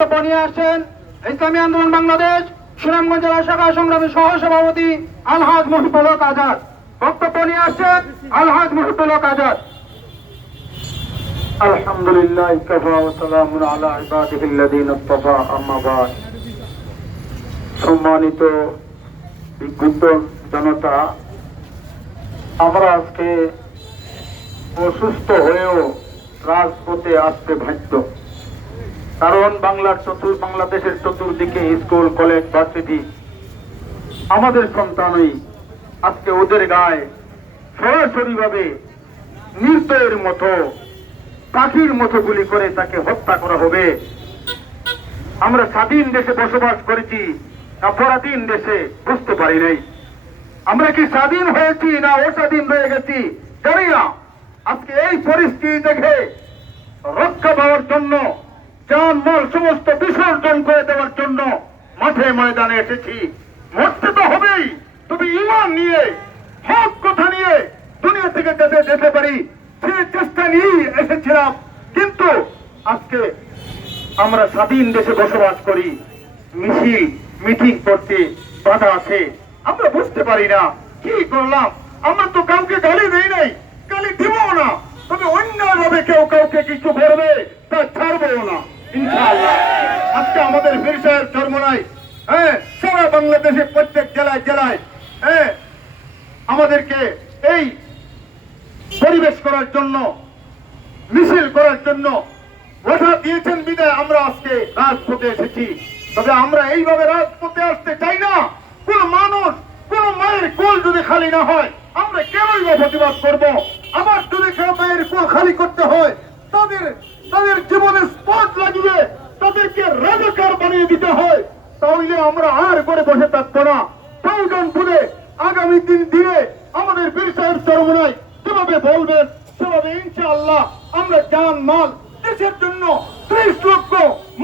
নিয়ে আসছেন ইসলামী আন্দোলন বাংলাদেশ সুনামগঞ্জ জেলা শাখা সংগ্রামী সহ সভাপতি আলহাজ মুহিবুল হক আজাদ। বক্তব্য নিয়ে আসছেন আলহাজ মুহিবুল হক আজাদ। আলহামদুলিল্লাহ কাফা ওয়া সালামুন আলা ইবাদিহিল্লাযীনা ইসতাফা, আম্মা বা'দ। সম্মানিত বিক্ষুব্ধ জনতা, আমরা আজকে অসুস্থ হয়েও রাজপথে আসতে বাধ্য। কারণ বাংলাদেশের চতুর্দিকে স্কুল, কলেজ, ভার্সিটি আমাদের সন্তানই আজকে ওদের গায়ে সরাসরি ভাবে নির্দয়ের মতো পাখির মতো গুলি করে তাকে হত্যা করা হবে। আমরা স্বাধীন দেশে বসবাস করেছি না পরাধীন দেশে বুঝতে পারি নাই। আমরা কি স্বাধীন হয়েছি না অস্বাধীন হয়ে গেছি জানি না। আজকে এই পরিস্থিতি দেখে রক্ষা পাওয়ার জন্য জান মাল সমস্ত বিসর্জন করে দেওয়ার জন্য মাঠে ময়দানে এসেছি। মরতে তো হবেই, তবে ঈমান নিয়ে হক কথা নিয়ে দুনিয়া থেকে যাতে যেতে পারি সে চেষ্টা নিয়েই এসেছিলাম। কিন্তু আজকে আমরা স্বাধীন দেশে বসবাস করি, মিছিল মিটিং করতে বাধা আছে। আমরা বুঝতে পারি না কি করলাম। আমরা তো কাউকে গালি দেই নাই, গালি দিব না, তবে অন্যভাবে কেউ কাউকে কিছু করবে তা ছাড়বো না ইনশাআল্লাহ। আজকে আমাদের পীর সাহেব চরমোনাই সারা বাংলাদেশে প্রত্যেক জেলায় জেলায় আমাদেরকে এই পরিবেশ করার জন্য, মিছিল করার জন্য ওঠা দিয়েছেন বিদায় আমরা আজকে রাজপথে এসেছি। তবে আমরা এইভাবে রাজপথে আসতে চাই না। কোন মানুষ, কোন মায়ের কোল যদি খালি না হয় আমরা কেনই বা প্রতিবাদ করব। আবার যদি কেউ মায়ের কোল খালি করতে হয় তাদের জীবনে স্পট লাগিয়ে তাদেরকে রাজাকার বানিয়ে দিতে হয়, তাহলে আমরা আর করে বসে থাকবো না। প্রয়োজন বলে আগামী দিনে আমাদের পীর সাহেব চরমোনাই যেভাবে বলবেন সেভাবে ইনশাআল্লাহ আমরা জান মাল দেশের জন্য 30 লক্ষ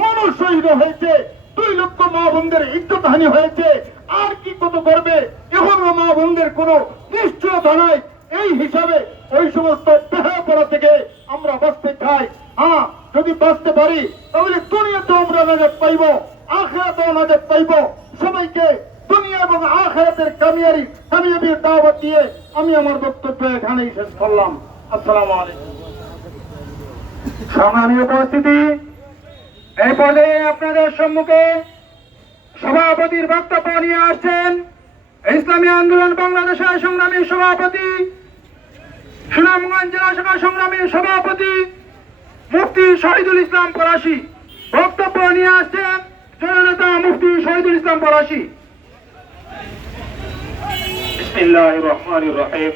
মানুষ শহীদ হয়েছে, 2 লক্ষ মা বোনদের ইজ্জত হানি হয়েছে। আর কি কত করবে? এখনো মা বোনদের কোনো নিশ্চয়তা নাই। এই হিসাবে ওই সমস্ত বেহাপড়া থেকে আমরা বাঁচতে চাই। যদি বাঁচতে পারি তাহলে দুনিয়াতেও আমরা নাজাত পাইব, আখিরাতেও নাজাত পাইব। সবাইকে দুনিয়া এবং আখিরাতের কামিয়াবির দাওয়াত দিয়ে আমি আমার বক্তব্য এখানেই শেষ করলাম। আসসালামু আলাইকুম। সম্মানীয় উপস্থিতি, এই পর্যায়ে আপনাদের সম্মুখে সভাপতির বক্তব্য নিয়ে আসছেন ইসলামী আন্দোলন বাংলাদেশের সংগ্রামী সভাপতি, সুনামগঞ্জ জেলা শাখা সংগ্রামী সভাপতি মুফতি শহীদুল ইসলাম পলাশী। বক্তব্য নিয়ে আসছেন জননেতা মুফতি শহীদুল ইসলাম পলাশী। বিসমিল্লাহির রহমানির রহিম।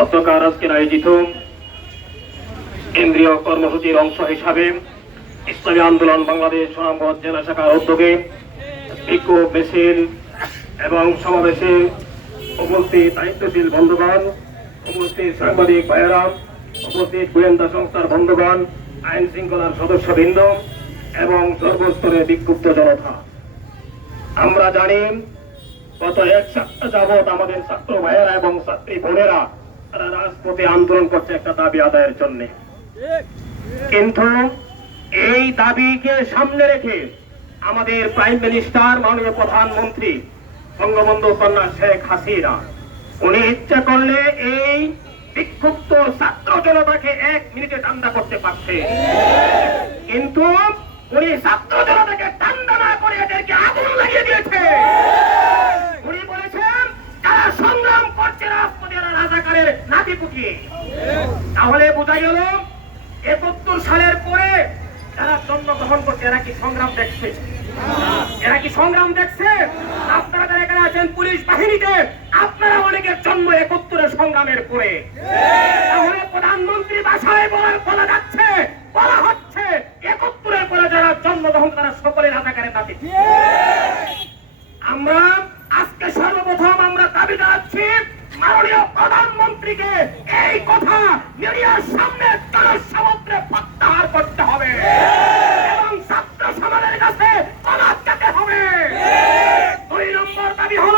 অধ্যকার আজকের আয়োজিত কেন্দ্রীয় কর্মসূচির অংশ হিসাবে ইসলামী আন্দোলন বাংলাদেশ সুনামগঞ্জ জেলা শাখার উদ্যোগে বিক্ষোভ মিছিল এবং সমাবেশে উপস্থিত দায়িত্বশীল বন্ধুগণ, উপস্থিত সাংবাদিক ভাইয়েরা, উপস্থিত গোয়েন্দা সংস্থার বন্ধুগণ, আইন শৃঙ্খলার সদস্যবৃন্দ এবং সর্বস্তরে বিক্ষুব্ধ জনতা, আমরা জানি গত 1 সপ্তাহ যাবৎ আমাদের ছাত্র ভাইয়েরা এবং ছাত্রী বোনেরা তারা রাজপথে আন্দোলন করছে একটা দাবি আদায়ের জন্য। কিন্তু এই দাবিকে সামনে রেখে আমাদের প্রাইম মিনিস্টার, মাননীয় প্রধানমন্ত্রী বঙ্গবন্ধু কন্যা শেখ হাসিনা উনি ইচ্ছা করলে এই বিক্ষুব্ধ ছাত্র জনতাকে 1 মিনিটে ঠান্ডা করতে পারছে, কিন্তু উনি ছাত্র জনতাকে ঠান্ডা না করে এদেরকে আগুন লাগিয়ে দিয়েছে। উনি বলেছেন যারা সংগ্রাম করছে রাজপথে এরা রাজাকারের নাতি পুতিয়ে। তাহলে বোঝা গেল 71 সালের পরে যারা জন্মগ্রহণ করছে এরা কি সংগ্রাম দেখছে? এরা কি সংগ্রাম দেখছে? আপনারা যারা এখানে আছেন পুলিশ বাহিনীতে, আপনারা অনেকের জন্ম 71 সংগ্রামের পরে। তাহলে প্রধানমন্ত্রী ভাষায় বলা যাচ্ছে, বলা হচ্ছে 71 পরে যারা জন্মগ্রহণ তারা সকলে রাজাকারের নাতি। আমরা আজকে সর্বপ্রথম আমরা দাবি জানাচ্ছি মাননীয় প্রধানমন্ত্রীকে এই কথা মিডিয়ার সামনে জনসমুদ্রে প্রত্যাহার করতে হবে এবং ছাত্র সমাজের কাছে ক্ষমা চাইতে হবে। 2 নম্বর দাবি হল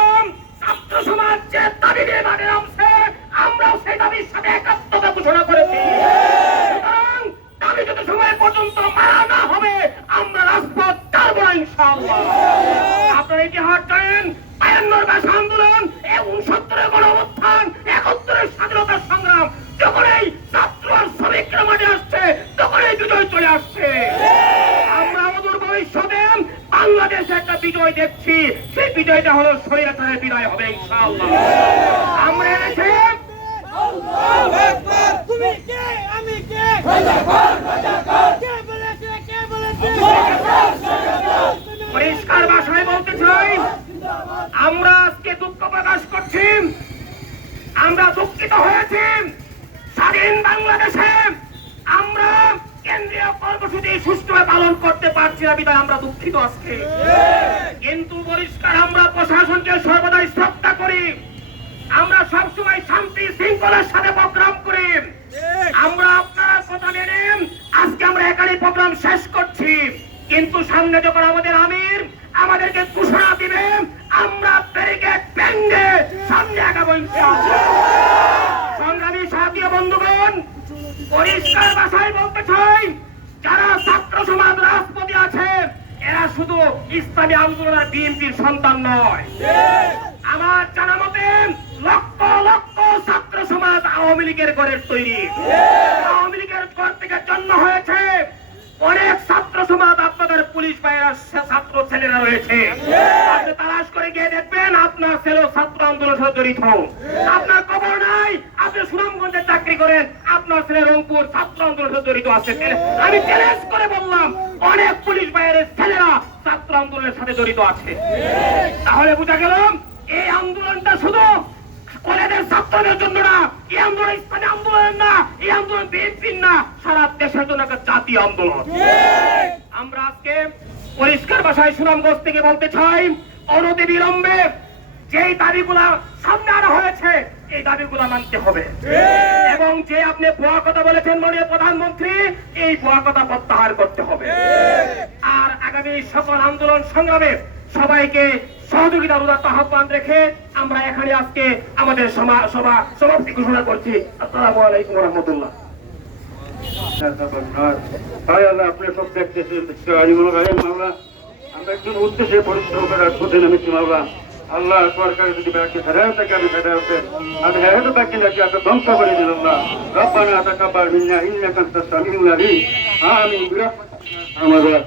ছাত্র সমাজ যে দাবি নিয়ে মাঠে নামছে আমরাও সেই দাবির সাথে একাত্মতা ঘোষণা করেছি। সুতরাং দাবি যত সময় পর্যন্ত মানা না হবে আমরা ইনশাআল্লাহ। আপনারা ইতিহাস জানেন, 52 ভাষা আন্দোলন, 69 গণ অভ্যুত্থান, 71 স্বাধীনতা সংগ্রাম, যখন এই ছাত্র আর শ্রমিকরা মাঠে আসছে তখন এই বিজয় চলে আসছে। আমরা অদূর ভবিষ্যতে বাংলাদেশে একটা বিজয় দেখছি, সেই বিজয়টা হলো স্বৈরাচারের বিজয় হবে ইনশাআল্লাহ। আমরা এনেছি তুমি কে আমি কে কে বলেছে কে বলেছে পরিষ্কার ভাষায় বলতে চাই, আমরা আজকে দুঃখ প্রকাশ করছি, আমরা দুঃখিত হয়েছি। স্বাধীন বাংলাদেশে আমরা কেন্দ্রীয় কর্মসূচি সুষ্ঠুভাবে পালন করতে পারছি না বিধায় আমরা দুঃখিত আজকে। কিন্তু পরিষ্কার আমরা প্রশাসনকে সর্বদাই শ্রদ্ধা করি, আমরা সবসময় শান্তি শৃঙ্খলার সাথে প্রোগ্রাম করি। আমরা আপনার কথা মেনে আজকে আমরা এখানে প্রোগ্রাম শেষ করছি, কিন্তু সামনে যখন আমাদের আমির আমাদেরকে ঘোষণা দিবে আমরা ব্যারিকেড ভেঙে সামনে আগাবো ইনশাআল্লাহ। সংগ্রামী সাথী বন্ধুগণ, পরিষ্কার ভাষায় বলতে চাই, যারা ছাত্র সমাজ রাজপথে আছে এরা শুধু ইসলামী আন্দোলনের বিএনপির সন্তান নয়। আমার জানা মতে লক্ষ লক্ষ ছাত্র সমাজ আওয়ামী লীগের ঘরের তৈরি, আওয়ামী লীগের ঘর থেকে জন্ম হয়েছে। অনেক ছাত্র সমাজ আপনাদের পুলিশ ভাইয়েরা ছাত্র ছেলেরা রয়েছে, আপনি তালাশ করে গিয়ে দেখবেন আপনার ছেলে ছাত্র আন্দোলনের সাথে জড়িত। আপনার খবর নাই, আপনি সুনামগঞ্জে চাকরি করেন, আপনার ছেলে রংপুর ছাত্র আন্দোলনের সাথে জড়িত আছে। আমি চ্যালেঞ্জ করে বললাম অনেক পুলিশ ভাইয়ের ছেলেরা ছাত্র আন্দোলনের সাথে জড়িত আছে। তাহলে বোঝা গেল এই আন্দোলনটা শুধু কলেজের ছাত্রদের জন্য না, এই আন্দোলন ইসলামী আন্দোলন না, এই আন্দোলন বিএনপির না, সারা দেশের জন্য একটা জাতীয় আন্দোলন। আমরা আজকে পরিষ্কার ভাষায় সুনামগঞ্জ থেকে বলতে চাই, অনতি বিলম্বে যেই দাবিগুলা সামনে আনা হয়েছে এই দাবিগুলা মানতে হবে, এবং যে আপনি ভুয়া কথা বলেছেন মাননীয় প্রধানমন্ত্রী, এই ভুয়া কথা প্রত্যাহার করতে হবে। আর আগামী সকল আন্দোলন সংগ্রামে সবাইকে সহযোগিতার উদাত্ত আহ্বান রেখে আমরা এখানে আজকে আমাদের সমাপ্তি ঘোষণা করছি। আসসালামু আলাইকুম ওয়া রাহমাতুল্লাহ। আপনি সব দেখতেছেন, আমরা একজন উদ্দেশ্যে পরিশ্রম করে রাজপথে নেমেছি মাওলা। আল্লাহ সরকার যদি ব্যাগকে ফেরাও থাকে আমি ফেরাওতে আমি হেঁটে বাকি নাকি আপনি ধ্বংস করে দিল না। রব্বানা তাকাব্বাল মিন্না ইন্নাকা আনতাস সামিউল আলিম। আমিন। আমাদের